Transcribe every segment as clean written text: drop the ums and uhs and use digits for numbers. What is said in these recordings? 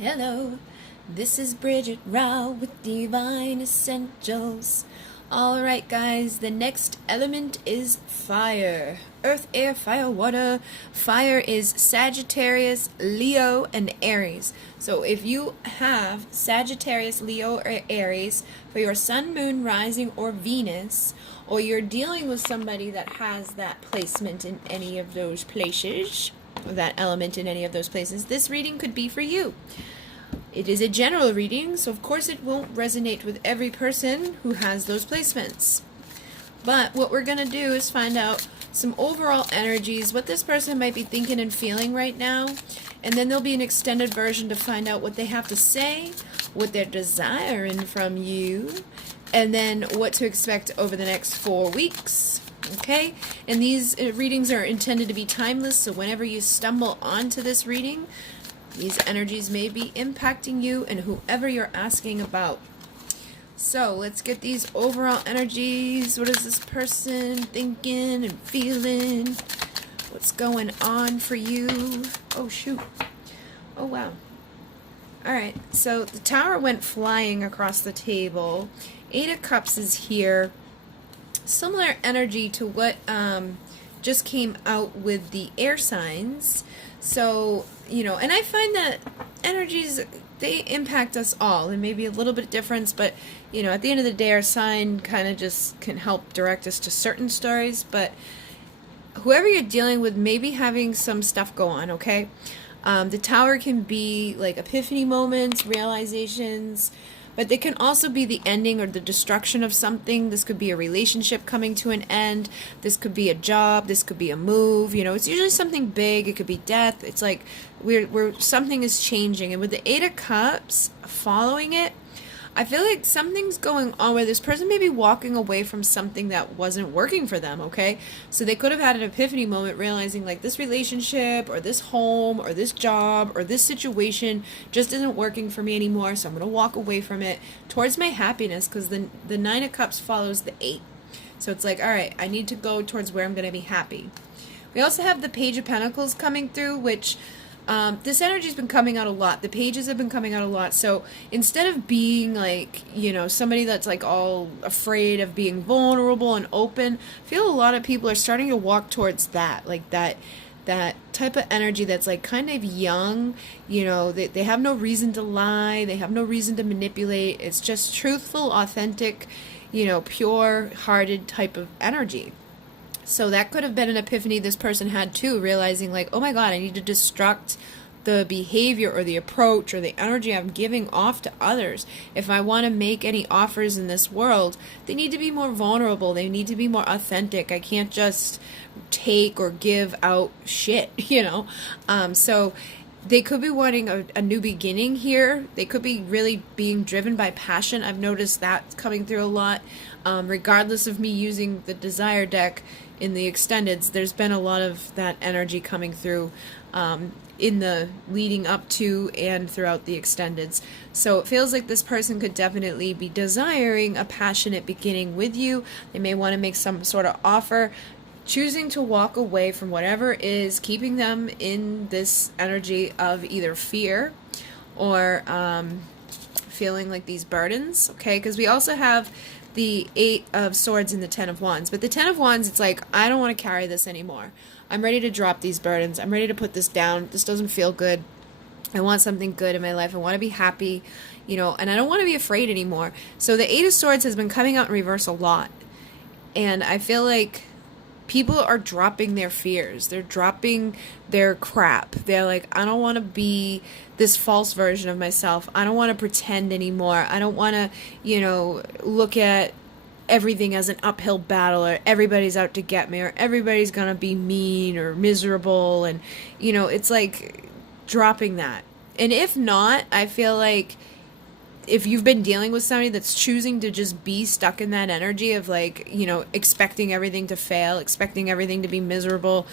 Hello, this is Bridget Rau with Divine Essentials. Alright guys, the next element is fire. Earth, air, fire, water. Fire is Sagittarius, Leo, and Aries. So if you have Sagittarius, Leo, or Aries for your sun, moon, rising, or Venus, or you're dealing with somebody that has that placement in any of those places, that element in any of those places, this reading could be for you. It is a general reading, so of course it won't resonate with every person who has those placements. But what we're going to do is find out some overall energies, what this person might be thinking and feeling right now, and then there'll be an extended version to find out what they have to say, what they're desiring from you, and then what to expect over the next 4 weeks. Okay, and these readings are intended to be timeless, so whenever you stumble onto this reading, these energies may be impacting you and whoever you're asking about. So let's get these overall energies. What is this person thinking and feeling? What's going on for you? Oh shoot. Oh wow. Alright, so the Tower went flying across the table. 8 of Cups is here. Similar energy to what just came out with the air signs. So, you know, and I find that energies, they impact us all. There may be a little bit of difference, but, you know, at the end of the day, our sign kind of just can help direct us to certain stories. But whoever you're dealing with may be having some stuff go on, okay? The Tower can be like epiphany moments, realizations, but they can also be the ending or the destruction of something. This could be a relationship coming to an end. This could be a job. This could be a move. You know, it's usually something big. It could be death. It's like we're something is changing. And with the 8 of Cups following it, I feel like something's going on where this person may be walking away from something that wasn't working for them, okay? So they could have had an epiphany moment realizing like this relationship or this home or this job or this situation just isn't working for me anymore, so I'm going to walk away from it towards my happiness, because the 9 of Cups follows the 8. So it's like, all right, I need to go towards where I'm going to be happy. We also have the Page of Pentacles coming through, which this energy's been coming out a lot. The pages have been coming out a lot. So instead of being like, you know, somebody that's like all afraid of being vulnerable and open, I feel a lot of people are starting to walk towards that, like that type of energy that's like kind of young. You know, they have no reason to lie. They have no reason to manipulate. It's just truthful, authentic, you know, pure-hearted type of energy. So that could have been an epiphany this person had too, realizing like, oh my God, I need to destruct the behavior or the approach or the energy I'm giving off to others. If I want to make any offers in this world, they need to be more vulnerable. They need to be more authentic. I can't just take or give out shit, you know? So they could be wanting a new beginning here. They could be really being driven by passion. I've noticed that coming through a lot. Regardless of me using the Desire deck in the extendeds, there's been a lot of that energy coming through in the leading up to and throughout the extendeds. So it feels like this person could definitely be desiring a passionate beginning with you. They may want to make some sort of offer, choosing to walk away from whatever is keeping them in this energy of either fear or feeling like these burdens, okay? Because we also have the 8 of Swords and the 10 of Wands. But the 10 of Wands, it's like, I don't want to carry this anymore. I'm ready to drop these burdens. I'm ready to put this down. This doesn't feel good. I want something good in my life. I want to be happy, you know, and I don't want to be afraid anymore. So the 8 of Swords has been coming out in reverse a lot. And I feel like people are dropping their fears. They're dropping their crap. They're like, I don't want to be this false version of myself. I don't want to pretend anymore. I don't want to, you know, look at everything as an uphill battle, or everybody's out to get me, or everybody's gonna be mean or miserable. And, you know, it's like dropping that. And if not, I feel like if you've been dealing with somebody that's choosing to just be stuck in that energy of like, you know, expecting everything to fail, expecting everything to be miserable,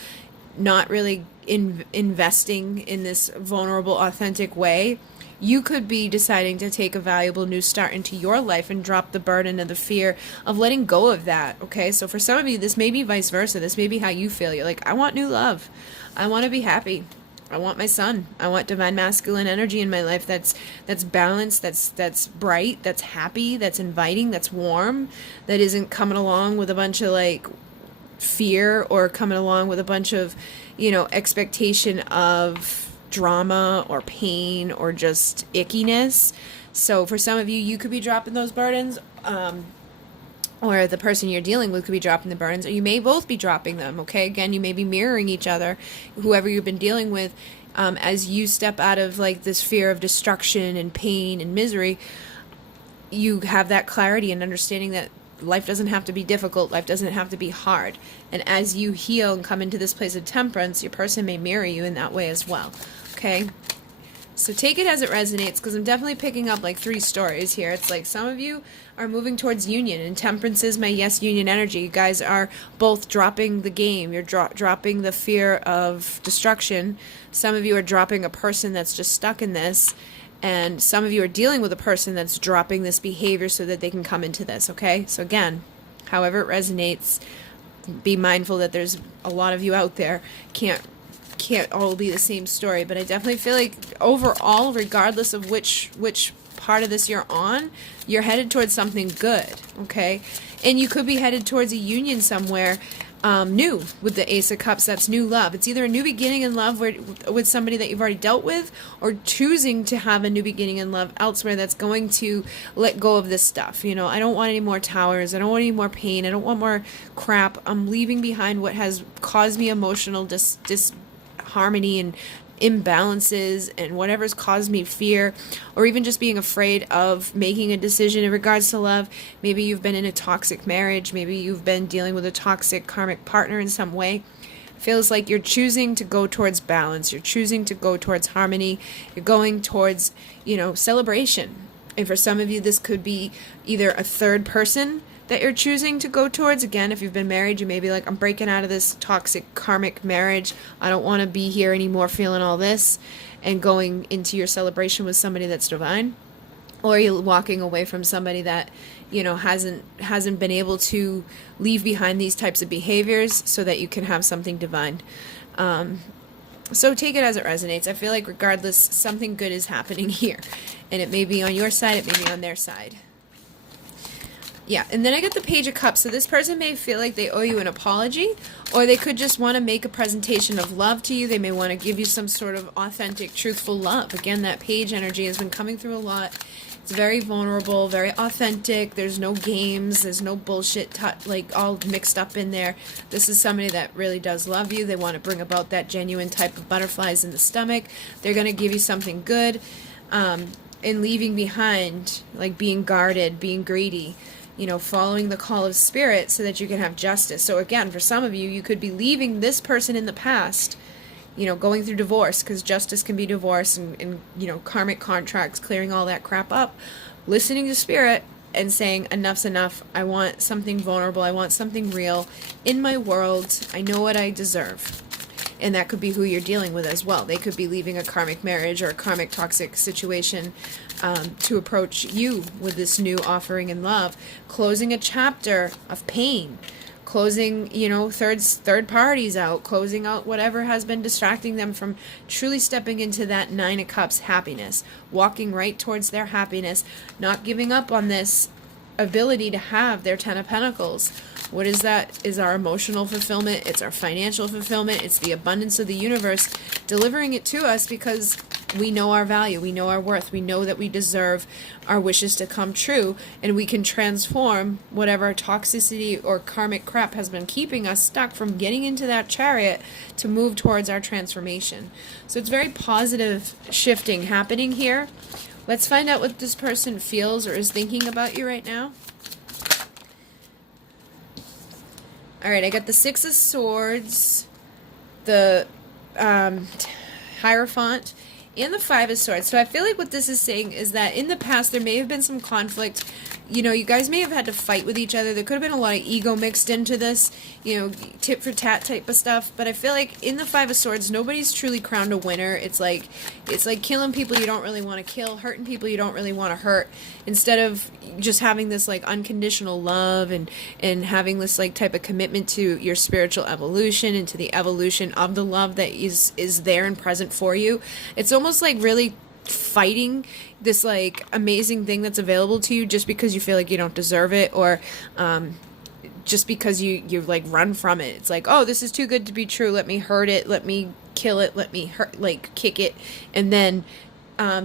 not really investing in this vulnerable, authentic way, you could be deciding to take a valuable new start into your life and drop the burden and the fear of letting go of that, okay? So for some of you, this may be vice versa. This may be how you feel. You're like, I want new love. I want to be happy. I want my son. I want divine masculine energy in my life that's balanced, that's bright, that's happy, that's inviting, that's warm, that isn't coming along with a bunch of like fear or coming along with a bunch of, expectation of drama or pain or just ickiness. So for some of you, you could be dropping those burdens, or the person you're dealing with could be dropping the burdens, or you may both be dropping them, okay? Again, you may be mirroring each other, whoever you've been dealing with, as you step out of like this fear of destruction and pain and misery. You have that clarity and understanding that life doesn't have to be difficult, life doesn't have to be hard. And as you heal and come into this place of temperance, your person may mirror you in that way as well, okay? So take it as it resonates, because I'm definitely picking up like 3 stories here. It's like some of you are moving towards union, and temperance is my yes union energy. You guys are both dropping the game. You're dropping the fear of destruction. Some of you are dropping a person that's just stuck in this, and some of you are dealing with a person that's dropping this behavior so that they can come into this, okay? So again, however it resonates, be mindful that there's a lot of you out there. Can't all be the same story, but I definitely feel like overall, regardless of which part of this you're on, you're headed towards something good, okay? And you could be headed towards a union somewhere new with the Ace of Cups. That's new love. It's either a new beginning in love with somebody that you've already dealt with, or choosing to have a new beginning in love elsewhere that's going to let go of this stuff. I don't want any more towers. I don't want any more pain. I don't want more crap. I'm leaving behind what has caused me emotional disharmony and imbalances and whatever's caused me fear, or even just being afraid of making a decision in regards to love. Maybe you've been in a toxic marriage. Maybe you've been dealing with a toxic karmic partner in some way. It feels like you're choosing to go towards balance. You're choosing to go towards harmony. You're going towards, celebration. And for some of you, this could be either a third person that you're choosing to go towards. Again, if you've been married, you may be like, I'm breaking out of this toxic karmic marriage. I don't want to be here anymore feeling all this, and going into your celebration with somebody that's divine. Or you're walking away from somebody that, hasn't been able to leave behind these types of behaviors so that you can have something divine. So take it as it resonates. I feel like regardless, something good is happening here. And it may be on your side, it may be on their side. Yeah, and then I get the Page of Cups. So this person may feel like they owe you an apology, or they could just want to make a presentation of love to you. They may want to give you some sort of authentic, truthful love. Again, that Page energy has been coming through a lot. It's very vulnerable, very authentic. There's no games. There's no bullshit all mixed up in there. This is somebody that really does love you. They want to bring about that genuine type of butterflies in the stomach. They're going to give you something good, and leaving behind, like being guarded, being greedy, following the call of spirit so that you can have justice. So again, for some of you, you could be leaving this person in the past, going through divorce, because justice can be divorce and karmic contracts, clearing all that crap up, listening to spirit and saying, enough's enough. I want something vulnerable. I want something real in my world. I know what I deserve. And that could be who you're dealing with as well. They could be leaving a karmic marriage or a karmic toxic situation to approach you with this new offering in love, closing a chapter of pain, closing, third parties out, closing out whatever has been distracting them from truly stepping into that 9 of Cups happiness, walking right towards their happiness, not giving up on this ability to have their 10 of Pentacles. What is that? Is our emotional fulfillment. It's our financial fulfillment. It's the abundance of the universe delivering it to us because we know our value. We know our worth. We know that we deserve our wishes to come true, and we can transform whatever toxicity or karmic crap has been keeping us stuck from getting into that chariot to move towards our transformation. So it's very positive shifting happening here. Let's find out what this person feels or is thinking about you right now. All right, I got the 6 of Swords, the Hierophant, and the 5 of Swords. So I feel like what this is saying is that in the past there may have been some conflict you know, you guys may have had to fight with each other. There could have been a lot of ego mixed into this, you know, tit for tat type of stuff. But I feel like in the Five of Swords, nobody's truly crowned a winner. It's like killing people you don't really want to kill, hurting people you don't really want to hurt, instead of just having this like unconditional love and having this like type of commitment to your spiritual evolution and to the evolution of the love that is there and present for you. It's almost like really fighting this like amazing thing that's available to you just because you feel like you don't deserve it, or just because you like run from it. It's like, oh, this is too good to be true, let me hurt it, let me kill it, let me hurt, like kick it, and then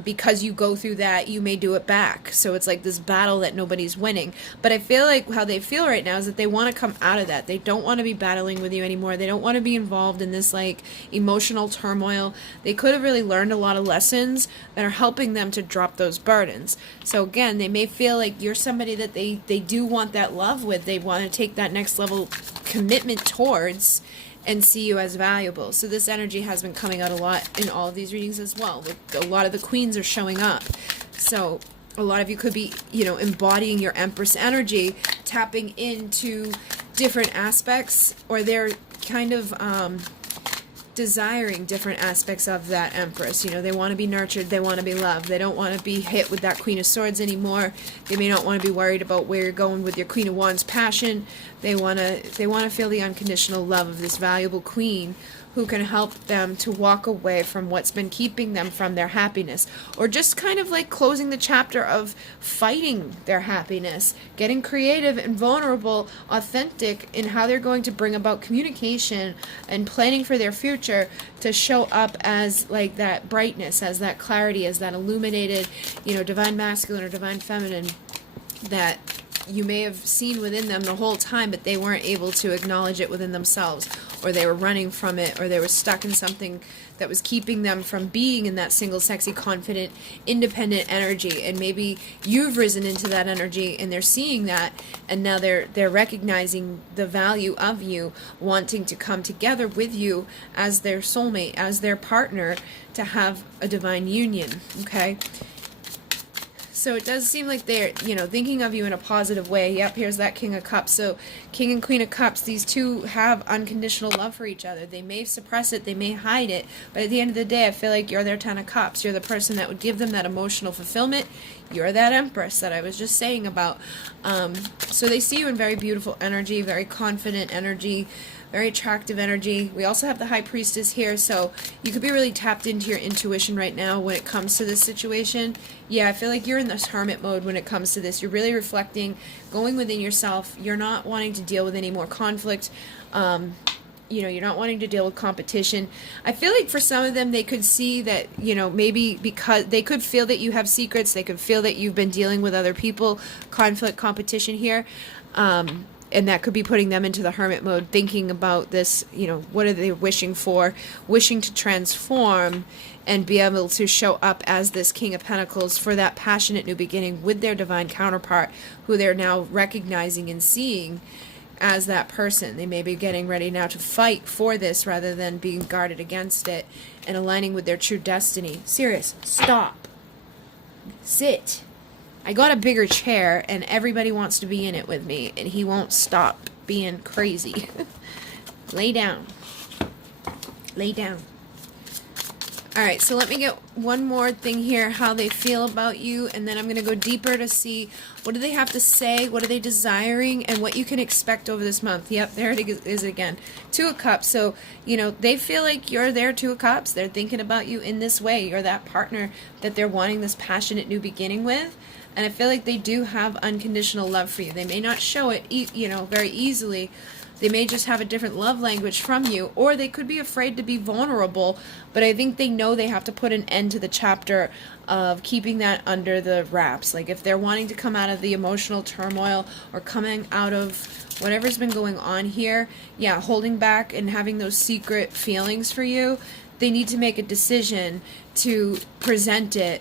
because you go through that, you may do it back. So it's like this battle that nobody's winning. But I feel like how they feel right now is that they want to come out of that. They don't want to be battling with you anymore. They don't want to be involved in this like emotional turmoil. They could have really learned a lot of lessons that are helping them to drop those burdens. So again, they may feel like you're somebody that they do want that love with. They want to take that next level commitment towards and see you as valuable. So this energy has been coming out a lot in all of these readings as well. A lot of the queens are showing up. So a lot of you could be, you know, embodying your Empress energy, tapping into different aspects, or they're kind of desiring different aspects of that Empress. You know, they want to be nurtured, they want to be loved, they don't want to be hit with that Queen of Swords anymore. They may not want to be worried about where you're going with your Queen of Wands passion. They want to feel the unconditional love of this valuable queen who can help them to walk away from what's been keeping them from their happiness, or just kind of like closing the chapter of fighting their happiness, getting creative and vulnerable, authentic in how they're going to bring about communication and planning for their future to show up as like that brightness, as that clarity, as that illuminated, you know, divine masculine or divine feminine that you may have seen within them the whole time, but they weren't able to acknowledge it within themselves, or they were running from it, or they were stuck in something that was keeping them from being in that single, sexy, confident, independent energy. And maybe you've risen into that energy and they're seeing that, and now they're recognizing the value of you, wanting to come together with you as their soulmate, as their partner, to have a divine union. Okay? So it does seem like they're, you know, thinking of you in a positive way. Yep, here's that King of Cups. So King and Queen of Cups, these two have unconditional love for each other. They may suppress it, they may hide it, but at the end of the day, I feel like you're their Ten of Cups. You're the person that would give them that emotional fulfillment. You're that Empress that I was just saying about. So they see you in very beautiful energy, very confident energy, very attractive energy. We also have the High Priestess here, so you could be really tapped into your intuition right now when it comes to this situation. Yeah, I feel like you're in this hermit mode when it comes to this. You're really reflecting, going within yourself. You're not wanting to deal with any more conflict. You know, you're not wanting to deal with competition. I feel like for some of them, they could see that, you know, maybe because they could feel that you have secrets, they could feel that you've been dealing with other people, conflict, competition here. And that could be putting them into the hermit mode, thinking about this, you know, what are they wishing for, wishing to transform and be able to show up as this King of Pentacles for that passionate new beginning with their divine counterpart, who they're now recognizing and seeing as that person. They may be getting ready now to fight for this rather than being guarded against it and aligning with their true destiny. Sirius, stop. Sit. I got a bigger chair and everybody wants to be in it with me and he won't stop being crazy. Lay down. Lay down. Alright, so let me get one more thing here, how they feel about you, and then I'm going to go deeper to see what do they have to say, what are they desiring, and what you can expect over this month. Yep, there it is again. Two of Cups. So, you know, they feel like you're their Two of Cups. They're thinking about you in this way. You're that partner that they're wanting this passionate new beginning with. And I feel like they do have unconditional love for you. They may not show it, you know, very easily. They may just have a different love language from you, or they could be afraid to be vulnerable, but I think they know they have to put an end to the chapter of keeping that under the wraps. Like if they're wanting to come out of the emotional turmoil or coming out of whatever's been going on here, yeah, holding back and having those secret feelings for you, they need to make a decision to present it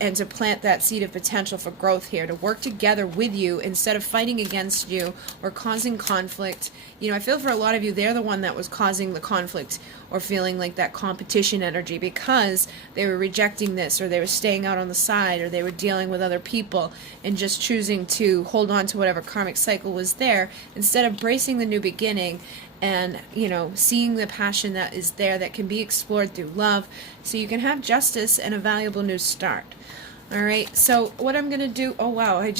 and to plant that seed of potential for growth here, to work together with you instead of fighting against you or causing conflict. You know, I feel for a lot of you, they're the one that was causing the conflict or feeling like that competition energy because they were rejecting this, or they were staying out on the side, or they were dealing with other people and just choosing to hold on to whatever karmic cycle was there instead of bracing the new beginning and, you know, seeing the passion that is there that can be explored through love so you can have justice and a valuable new start. All right, so what I'm going to do, oh wow, I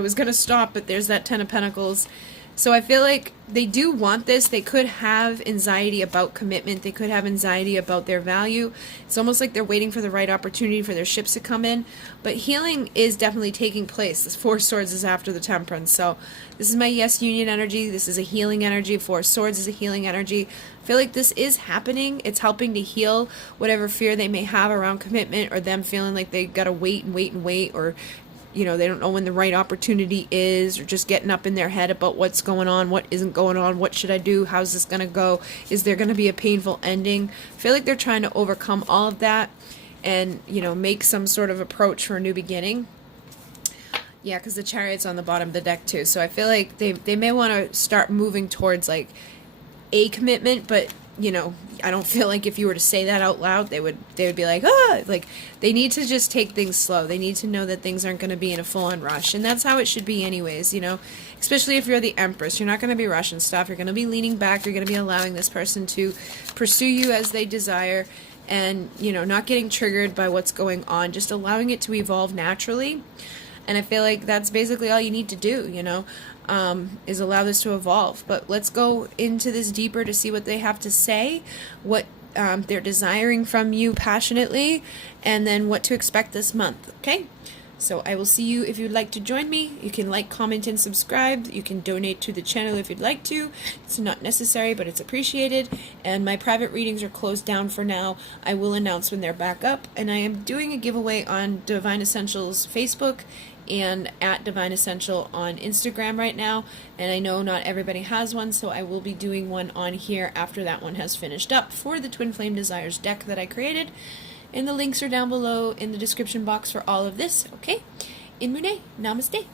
was going to stop, but there's that Ten of Pentacles. So I feel like they do want this. They could have anxiety about commitment. They could have anxiety about their value. It's almost like they're waiting for the right opportunity for their ships to come in. But healing is definitely taking place. This Four of Swords is after the Temperance. So this is my yes union energy. This is a healing energy. Four of Swords is a healing energy. I feel like this is happening. It's helping to heal whatever fear they may have around commitment, or them feeling like they got to wait and wait and wait, or you know, they don't know when the right opportunity is, or just getting up in their head about what's going on, what isn't going on, what should I do, how's this going to go, is there going to be a painful ending? I feel like they're trying to overcome all of that and, you know, make some sort of approach for a new beginning. Yeah, because the Chariot's on the bottom of the deck too, so I feel like they may want to start moving towards like a commitment, but you know, I don't feel like if you were to say that out loud, they would be like, ah, like they need to just take things slow. They need to know that things aren't going to be in a full-on rush, and that's how it should be anyways, you know, especially if you're the Empress. You're not going to be rushing stuff. You're going to be leaning back. You're going to be allowing this person to pursue you as they desire, and, you know, not getting triggered by what's going on, just allowing it to evolve naturally. And I feel like that's basically all you need to do, you know, is allow this to evolve. But let's go into this deeper to see what they have to say, what they're desiring from you passionately, and then what to expect this month, okay? So I will see you if you'd like to join me. You can like, comment, and subscribe. You can donate to the channel if you'd like to. It's not necessary, but it's appreciated. And my private readings are closed down for now. I will announce when they're back up. And I am doing a giveaway on Divine Essentials Facebook and at Divine Essential on Instagram right now. And I know not everybody has one, so I will be doing one on here after that one has finished up for the Twin Flame Desires deck that I created. And the links are down below in the description box for all of this, okay? In Mune, namaste.